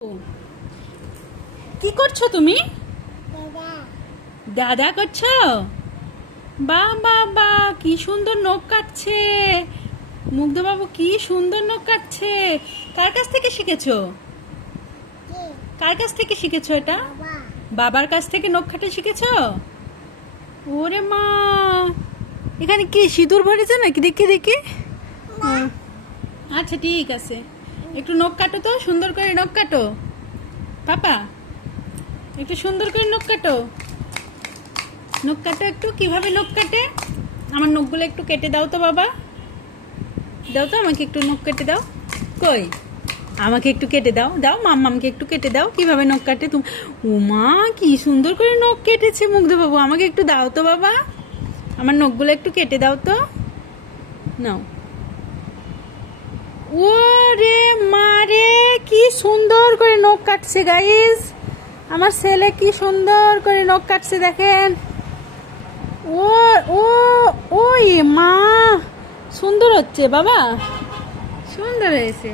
ও, কি করছো তুমি? দাদা দাদা করছো? বাহ বাহ বাহ, কি সুন্দর নখ কাটছে। মুগ্ধবাবু কি সুন্দর নখ কাটছে। কার কাছ থেকে শিখেছো? কে কার কাছ থেকে শিখেছো এটা? বাবা বাবার কাছ থেকে নখ কাটা শিখেছো? ওরে মা, এখানে কি সিঁদুর ভরেছে নাকি? দেখি দেখি। ও, আচ্ছা ঠিক আছে, একটু নখ কাটো তো, সুন্দর করে নখ কাটো। পাপা, একটু সুন্দর করে নখ কাটো। নখ কাটো একটু, কিভাবে নখ কাটে? আমার নখগুলো একটু কেটে দাও তো বাবা। দাও তো, আমাকে একটু নখ কেটে দাও। কই, আমাকে একটু কেটে দাও। দাও মাম্মামকে একটু কেটে দাও, কিভাবে নখ কাটে তুমি। উমা, কি সুন্দর করে নখ কেটেছে মুগ্ধবাবু, আমাকে একটু দাও তো বাবা। আমার নখগুলো একটু কেটে দাও তো। নাও। ও রে মারে, কি সুন্দর করে নখ কাটছে গাইস। আমার ছেলে কি সুন্দর করে নখ কাটছে দেখেন। ও ও ওই মা, সুন্দর হচ্ছে বাবা, সুন্দর হয়েছে।